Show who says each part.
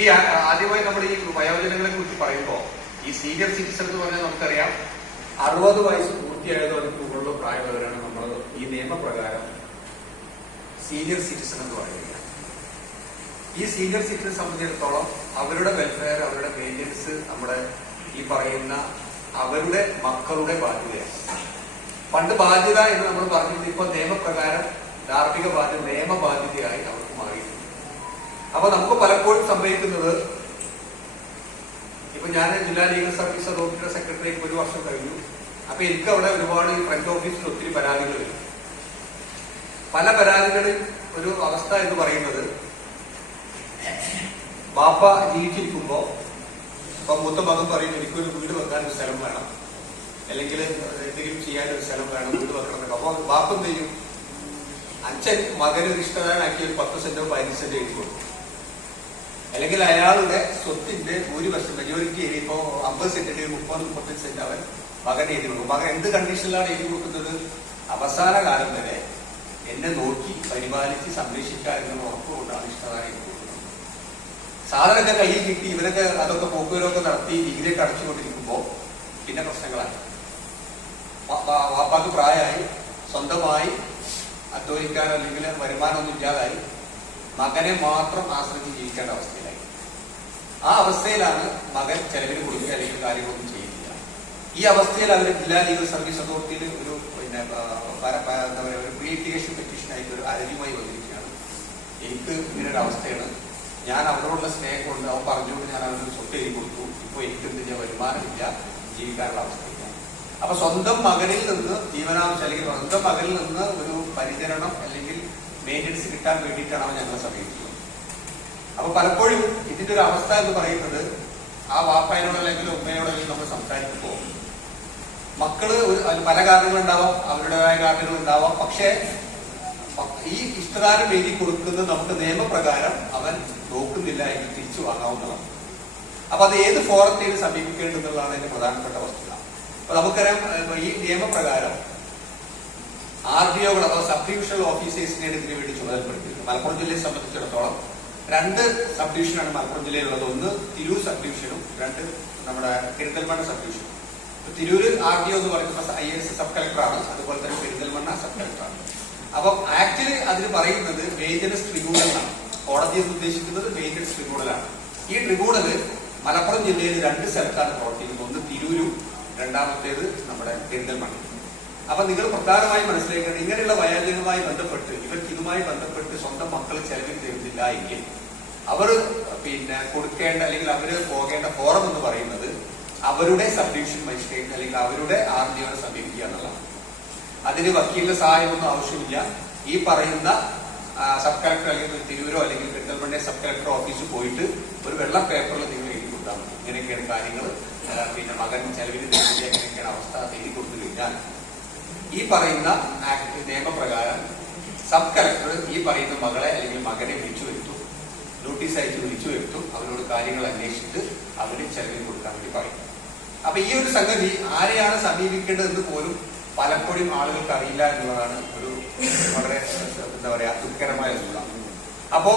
Speaker 1: ഈ ആദ്യമായി നമ്മൾ ഈ വയോജനങ്ങളെ കുറിച്ച് പറയുമ്പോൾ ഈ സീനിയർ സിറ്റിസൺ എന്ന് പറഞ്ഞാൽ നമുക്കറിയാം അറുപത് വയസ്സ് പൂർത്തിയായതോ അതിന് പ്രായമുള്ളവരാണ് നമ്മൾ ഈ നിയമപ്രകാരം സീനിയർ സിറ്റിസൺ എന്ന് പറയുന്നത്. ഈ സീനിയർ സിറ്റിസൺ സംബന്ധിച്ചിടത്തോളം അവരുടെ വെൽഫെയർ അവരുടെ മെയിന്റനൻസ് നമ്മുടെ ഈ പറയുന്ന അവരുടെ മക്കളുടെ ബാധ്യതയാണ്. പണ്ട് ബാധ്യത എന്ന് നമ്മൾ പറഞ്ഞിട്ട് ഇപ്പൊ നിയമപ്രകാരം ധാർമ്മിക ബാധ്യത നിയമ ബാധ്യതയായി അവർക്ക് മാറിയിട്ടുണ്ട് അപ്പൊ നമുക്ക് പലപ്പോഴും സംഭവിക്കുന്നത് ഇപ്പൊ ഞാൻ ജില്ലാ ലീഗൽ സർവീസ് അതോറിറ്റിയുടെ സെക്രട്ടറി ഒരു വർഷം കഴിഞ്ഞു. അപ്പൊ എനിക്ക് അവിടെ ഒരുപാട് ഈ ഫ്രണ്ട് ഓഫീസിൽ ഒത്തിരി പരാതികൾ വരും. പല പരാതികളിൽ ഒരു അവസ്ഥ എന്ന് പറയുന്നത് ബാപ്പ ജീവിച്ചിരിക്കുമ്പോ ഇപ്പൊ മൂത്ത മകൻ പറയും എനിക്കൊരു വീട് വെക്കാൻ ഒരു സ്ഥലം വേണം. അല്ലെങ്കിൽ എന്തെങ്കിലും ചെയ്യാൻ ഒരു സ്ഥലം വേണം വീട് വെക്കണം അപ്പൊ ബാപ്പ എന്ത് ചെയ്യും? അച്ഛൻ മകന് ഇഷ്ടദാനാക്കി ഒരു പത്ത് സെന്റോ പതിനഞ്ച് സെന്റോ എഴുതി കൊടുക്കും. അല്ലെങ്കിൽ അയാളുടെ സ്വത്തിന്റെ ഭൂരിപക്ഷം മെജോറിറ്റി ഏരിയ ഇപ്പോ അമ്പത് സെന്റ് മുപ്പത് മുപ്പത്തഞ്ച് സെന്റ് അവൻ മകൻ എഴുതി കൊടുക്കും. മകൻ എന്ത് കണ്ടീഷനിലാണ് എഴുതി കൊടുക്കുന്നത്? അവസാന കാലം വരെ എന്നെ നോക്കി പരിപാലിച്ച് സംരക്ഷിക്കുക എന്നുള്ള ഉറപ്പുകൊണ്ടാണ് ഇഷ്ടമായി കൊടുക്കുന്നത്. കയ്യിൽ കിട്ടി ഇവരൊക്കെ അതൊക്കെ പോക്കുവരൊക്കെ നടത്തി ഡിഗ്രിയൊക്കെ അടച്ചുകൊണ്ടിരിക്കുമ്പോ പിന്നെ പ്രശ്നങ്ങളായി. വാപ്പാക്ക് പ്രായമായി സ്വന്തമായി അധ്വാനിക്കാനോ അല്ലെങ്കിൽ വരുമാനമൊന്നും ഇല്ലാതായി. മകനെ മാത്രം ആശ്രയിച്ച് ജീവിക്കേണ്ട അവസ്ഥയിലായി. ആ അവസ്ഥയിലാണ് മകൻ ചെലവിന് കൊടുക്കുക അല്ലെങ്കിൽ കാര്യങ്ങളൊന്നും ചെയ്യുന്നില്ല. ഈ അവസ്ഥയിൽ അവർ ജില്ലാ ലീഗൽ സർവീസ് അതോറിറ്റിയിൽ ഒരു പിന്നെ എന്താ പറയുക ഒരു പ്രീറ്റിഗേഷൻ പെറ്റീഷൻ ആയിട്ട് ഒരു അരവിയുമായി വന്നിരിക്കുകയാണ്. എനിക്ക് ഇങ്ങനെ ഒരു അവസ്ഥയാണ്. ഞാൻ അവരോടുള്ള സ്നേഹം കൊണ്ട് അവൻ പറഞ്ഞുകൊണ്ട് ഞാൻ അവനൊരു സ്വത്ത് എഴുതി കൊടുത്തു. ഇപ്പൊ എനിക്ക് എന്ത് ചെയ്യാൻ വരുമാനമില്ല. ജീവിക്കാനുള്ള അവസ്ഥയില്ല. അപ്പൊ സ്വന്തം മകനിൽ നിന്ന് ജീവനാംശം അല്ലെങ്കിൽ സ്വന്തം മകനിൽ നിന്ന് ഒരു പരിചരണം അല്ലെങ്കിൽ മെയിന്റനൻസ് കിട്ടാൻ വേണ്ടിയിട്ടാണ് ഞങ്ങളെ സമീപിക്കുന്നത് അപ്പൊ പലപ്പോഴും ഇതിന്റെ ഒരു അവസ്ഥ എന്ന് പറയുന്നത് ആ വാപ്പായനോട് അല്ലെങ്കിൽ ഉമ്മയോട് അല്ലെങ്കിൽ നമ്മൾ സംസാരിക്കുമ്പോൾ മക്കൾ പല കാരണങ്ങളുണ്ടാവാം അവരുടേതായ കാരണങ്ങളുണ്ടാവാം. പക്ഷേ ഈ ഇഷ്ടദാനം എഴുതി കൊടുക്കുന്നത് നമുക്ക് നിയമപ്രകാരം അവൻ നോക്കുന്നില്ല എങ്കിൽ തിരിച്ചു വാങ്ങാവുന്നതാണ്. അപ്പൊ അത് ഏത് ഫോറത്തെയും സമീപിക്കേണ്ടതെന്നുള്ളതാണ് അതിന്റെ പ്രധാനപ്പെട്ട വസ്തുത. അപ്പൊ നമുക്കറിയാം ഈ നിയമപ്രകാരം ആർ ഡി ഒകൾ അഥവാ സബ് ഡിവിഷണൽ ഓഫീസേഴ്സിനെ ഇതിനു വേണ്ടി ചുമതലപ്പെടുത്തിയത് മലപ്പുറം ജില്ലയെ സംബന്ധിച്ചിടത്തോളം രണ്ട് സബ് ഡിവിഷനാണ് മലപ്പുറം ജില്ലയിലുള്ളത്. ഒന്ന് തിരൂർ സബ് ഡിവിഷനും രണ്ട് നമ്മുടെ പെരിന്തൽമണ്ണ സബ് ഡിവിഷനും തിരൂർ ആർ ഡി ഒ എന്ന് പറയുന്ന ഐ എസ് സബ് കളക്ടറാണ് അതുപോലെ തന്നെ പെരിന്തൽമണ്ണ സബ് കളക്ടറാണ് അപ്പം ആക്ച്വലി അതിന് പറയുന്നത് മെയിന്റനൻസ് ട്രിബ്യൂണൽ എന്നാണ് കോടതി എന്ന് ഉദ്ദേശിക്കുന്നത് മെയിന്റനൻസ് ട്രിബ്യൂണലാണ് ഈ ട്രിബ്യൂണൽ മലപ്പുറം ജില്ലയിൽ രണ്ട് സ്ഥലത്താണ് പ്രവർത്തിക്കുന്നത്. ഒന്ന് തിരൂരും രണ്ടാമത്തേത് നമ്മുടെ പെരിന്തൽമണ്ണ അപ്പൊ നിങ്ങൾ പ്രധാനമായും മനസ്സിലാക്കേണ്ടത് ഇങ്ങനെയുള്ള വയോജനവുമായി ബന്ധപ്പെട്ട് ഇവർക്ക് ഇതുമായി ബന്ധപ്പെട്ട് സ്വന്തം മക്കൾ ചെലവിൽ തരുന്നില്ല എങ്കിൽ അവർ പിന്നെ കൊടുക്കേണ്ട അല്ലെങ്കിൽ അവർ പോകേണ്ട ഫോറം എന്ന് പറയുന്നത് അവരുടെ സബ് ഡിവിഷൻ മജിസ്ട്രേറ്റ് അല്ലെങ്കിൽ അവരുടെ ആർ ഡി ഒനെ സമീപിക്കുക എന്നുള്ളതാണ്. അതിന് വക്കീലിന്റെ സഹായമൊന്നും ആവശ്യമില്ല. ഈ പറയുന്ന സബ് കളക്ടർ അല്ലെങ്കിൽ തിരൂരോ അല്ലെങ്കിൽ പെരിന്തൽമണ്ണ സബ് കളക്ടർ ഓഫീസിൽ പോയിട്ട് ഒരു വെള്ള പേപ്പറിൽ നിങ്ങൾ എഴുതി കൊടുത്താൽ മതി ഇങ്ങനെയൊക്കെയാണ് കാര്യങ്ങൾ ആ, പിന്നെ മകൻ ചെലവിന് തരുന്നില്ല എങ്ങനെയൊക്കെയാണ് അവസ്ഥ അത് എഴുതി കൊടുത്തു കഴിഞ്ഞാൽ ഈ പറയുന്ന ആക്ട് നിയമപ്രകാരം സബ് കളക്ടർ ഈ പറയുന്ന മകളെ അല്ലെങ്കിൽ മകനെ വിളിച്ചു വരുത്തും നോട്ടീസ് അയച്ച് വിളിച്ചു വരുത്തും അവരോട് കാര്യങ്ങൾ അന്വേഷിച്ചിട്ട് അവർ ചെലവിൽ കൊടുക്കാൻ വേണ്ടി പറയും. അപ്പൊ ഈ ഒരു സംഗതി ആരെയാണ് സമീപിക്കേണ്ടതെന്ന് പോലും പലപ്പോഴും ആളുകൾക്ക് അറിയില്ല എന്നുള്ളതാണ് ഒരു വളരെ എന്താ പറയാ ദുഃഖകരമായ അപ്പോ